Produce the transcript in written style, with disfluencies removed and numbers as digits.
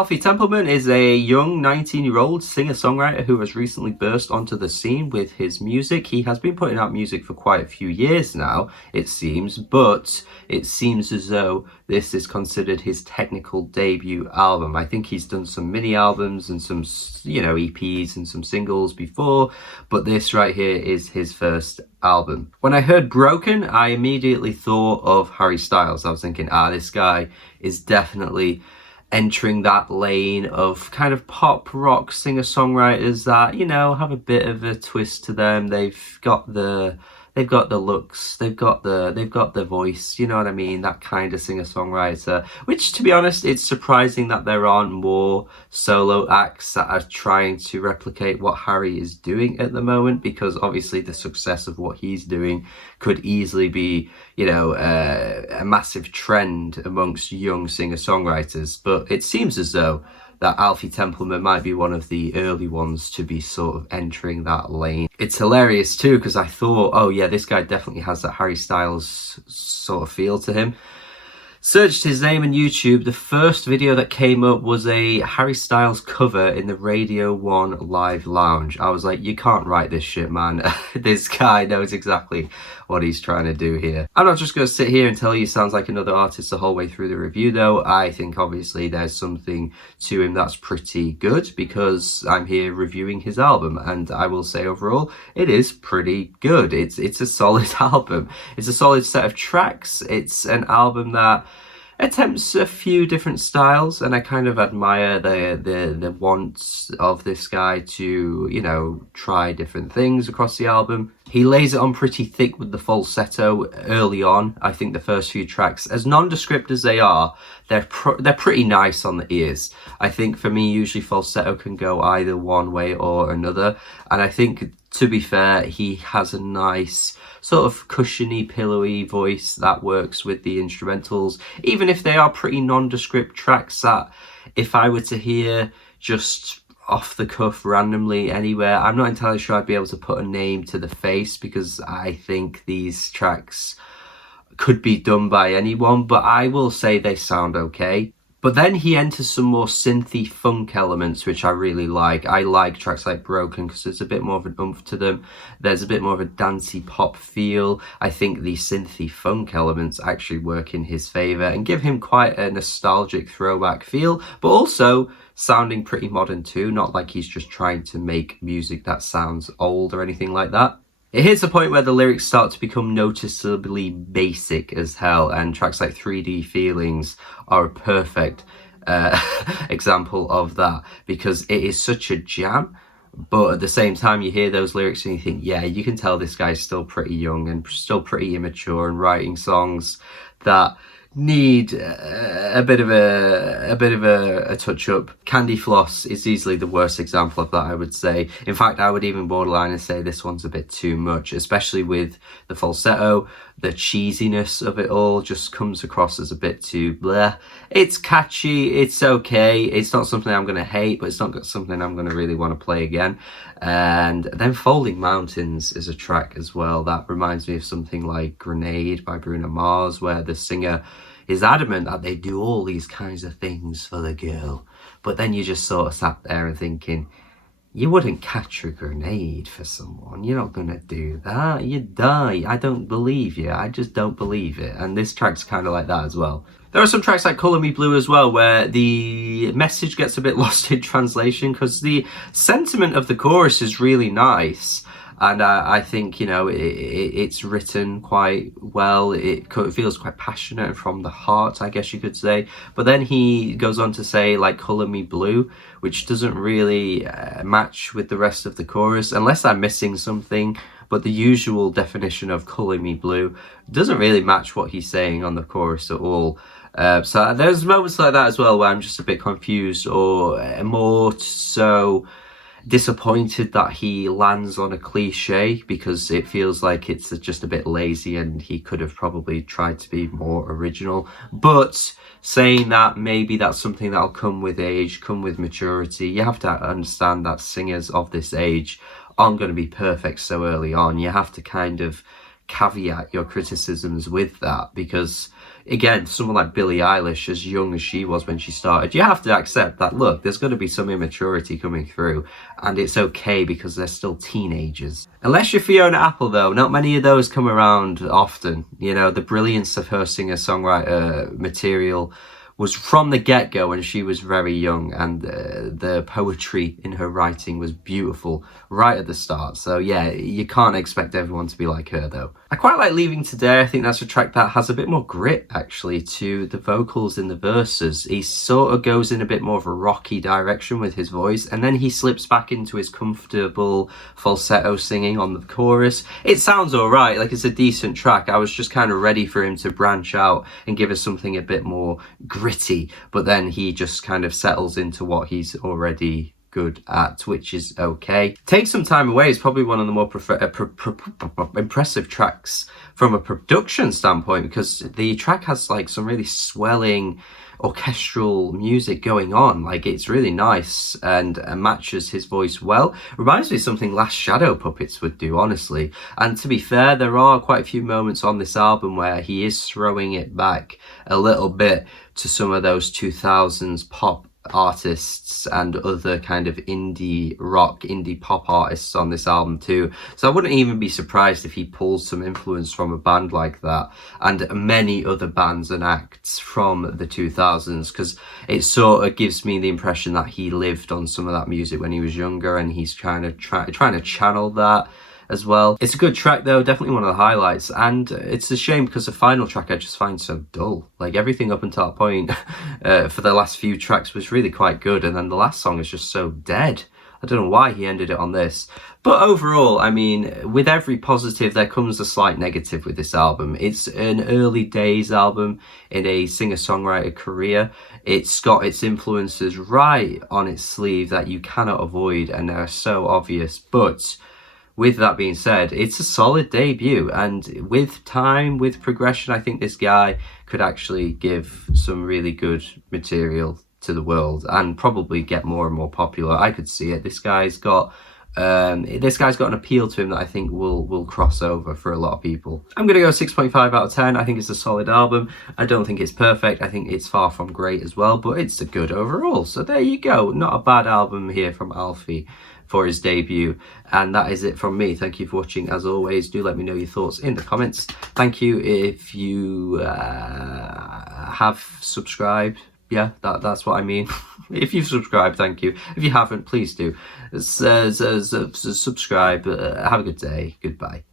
Alfie Templeman is a young 19-year-old singer-songwriter who has recently burst onto the scene with his music. He has been putting out music for quite a few years now, it seems, but it seems as though this is considered his technical debut album. I think he's done some mini albums and some, EPs and some singles before, but this right here is his first album. When I heard Broken, I immediately thought of Harry Styles. I was thinking, this guy is definitely entering that lane of kind of pop rock singer-songwriters that, have a bit of a twist to them. They've got the looks, they've got the voice, you know what I mean? That kind of singer-songwriter, which, to be honest, it's surprising that there aren't more solo acts that are trying to replicate what Harry is doing at the moment, because obviously the success of what he's doing could easily be, a massive trend amongst young singer-songwriters. But it seems as though that Alfie Templeman might be one of the early ones to be sort of entering that lane. It's hilarious too, because I thought, oh yeah, this guy definitely has that Harry Styles sort of feel to him. Searched his name on YouTube. The first video that came up was a Harry Styles cover in the Radio 1 Live Lounge. I was like, you can't write this shit, man. This guy knows exactly what he's trying to do here. I'm not just going to sit here and tell you he sounds like another artist the whole way through the review, though. I think obviously there's something to him that's pretty good, because I'm here reviewing his album, and I will say overall it is pretty good. It's a solid album. It's a solid set of tracks. It's an album that attempts a few different styles, and I kind of admire the wants of this guy to, try different things across the album. He lays it on pretty thick with the falsetto early on. I think the first few tracks, as nondescript as they are, they're pretty nice on the ears. I think for me, usually falsetto can go either one way or another, and I think, to be fair, he has a nice sort of cushiony, pillowy voice that works with the instrumentals, even if they are pretty nondescript tracks that if I were to hear just off the cuff randomly anywhere, I'm not entirely sure I'd be able to put a name to the face, because I think these tracks could be done by anyone, but I will say they sound okay. But then he enters some more synthy funk elements, which I really like. I like tracks like Broken because there's a bit more of an oomph to them. There's a bit more of a dancey pop feel. I think the synthy funk elements actually work in his favour and give him quite a nostalgic throwback feel, but also sounding pretty modern too, not like he's just trying to make music that sounds old or anything like that. It hits a point where the lyrics start to become noticeably basic as hell, and tracks like 3D Feelings are a perfect example of that, because it is such a jam, but at the same time you hear those lyrics and you think, yeah, you can tell this guy's still pretty young and still pretty immature and writing songs that need a bit of a touch up. Candy Floss is easily the worst example of that, I would say. In fact, I would even borderline and say this one's a bit too much, especially with the falsetto. The cheesiness of it all just comes across as a bit too bleh. It's catchy, it's okay, it's not something I'm going to hate, but it's not something I'm going to really want to play again. And then Folding Mountains is a track as well that reminds me of something like Grenade by Bruno Mars, where the singer is adamant that they do all these kinds of things for the girl, but then you just sort of sat there and thinking, you wouldn't catch a grenade for someone. You're not gonna do that. You'd die. I don't believe you. I just don't believe it. And this track's kind of like that as well. There are some tracks like Colour Me Blue as well, where the message gets a bit lost in translation, because the sentiment of the chorus is really nice. And I think, it's written quite well. It feels quite passionate and from the heart, I guess you could say. But then he goes on to say, like, Colour Me Blue, which doesn't really match with the rest of the chorus, unless I'm missing something. But the usual definition of Colour Me Blue doesn't really match what he's saying on the chorus at all. So there's moments like that as well where I'm just a bit confused, or more so disappointed that he lands on a cliche, because it feels like it's just a bit lazy and he could have probably tried to be more original. But saying that, maybe that's something that'll come with age, come with maturity. You have to understand that singers of this age aren't going to be perfect so early on. You have to kind of caveat your criticisms with that, because again, someone like Billie Eilish, as young as she was when she started, you have to accept that, look, there's going to be some immaturity coming through, and it's okay because they're still teenagers. Unless you're Fiona Apple, though, not many of those come around often. You know, the brilliance of her singer-songwriter material was from the get-go when she was very young, and the poetry in her writing was beautiful right at the start. So yeah, you can't expect everyone to be like her, though. I quite like Leaving Today. I think that's a track that has a bit more grit, actually, to the vocals in the verses. He sort of goes in a bit more of a rocky direction with his voice, and then he slips back into his comfortable falsetto singing on the chorus. It sounds all right, like it's a decent track. I was just kind of ready for him to branch out and give us something a bit more gritty, but then he just kind of settles into what he's already good at, which is okay. Take Some Time Away is probably one of the more impressive tracks from a production standpoint, because the track has like some really swelling orchestral music going on. Like, it's really nice and matches his voice well. Reminds me of something Last Shadow Puppets would do, honestly. And to be fair, there are quite a few moments on this album where he is throwing it back a little bit to some of those 2000s pop artists and other kind of indie rock, indie pop artists on this album too. So I wouldn't even be surprised if he pulls some influence from a band like that and many other bands and acts from the 2000s, because it sort of gives me the impression that he lived on some of that music when he was younger, and he's trying to channel that as well. It's a good track though, definitely one of the highlights, and it's a shame because the final track I just find so dull. Like, everything up until that point for the last few tracks was really quite good, and then the last song is just so dead. I don't know why he ended it on this. But overall, I mean, with every positive there comes a slight negative with this album. It's an early days album in a singer-songwriter career. It's got its influences right on its sleeve that you cannot avoid, and they're so obvious. But with that being said, it's a solid debut, and with time, with progression, I think this guy could actually give some really good material to the world and probably get more and more popular. I could see it. This guy's got an appeal to him that I think will cross over for a lot of people. I'm gonna go 6.5 out of 10. I think it's a solid album. I don't think it's perfect. I think it's far from great as well, but it's a good overall. So there you go. Not a bad album here from Alfie for his debut. And that is it from me. Thank you for watching. As always, do let me know your thoughts in the comments. Thank you if you have subscribed. Yeah, that's what I mean. If you've subscribed, thank you. If you haven't, please do. Subscribe. Have a good day. Goodbye.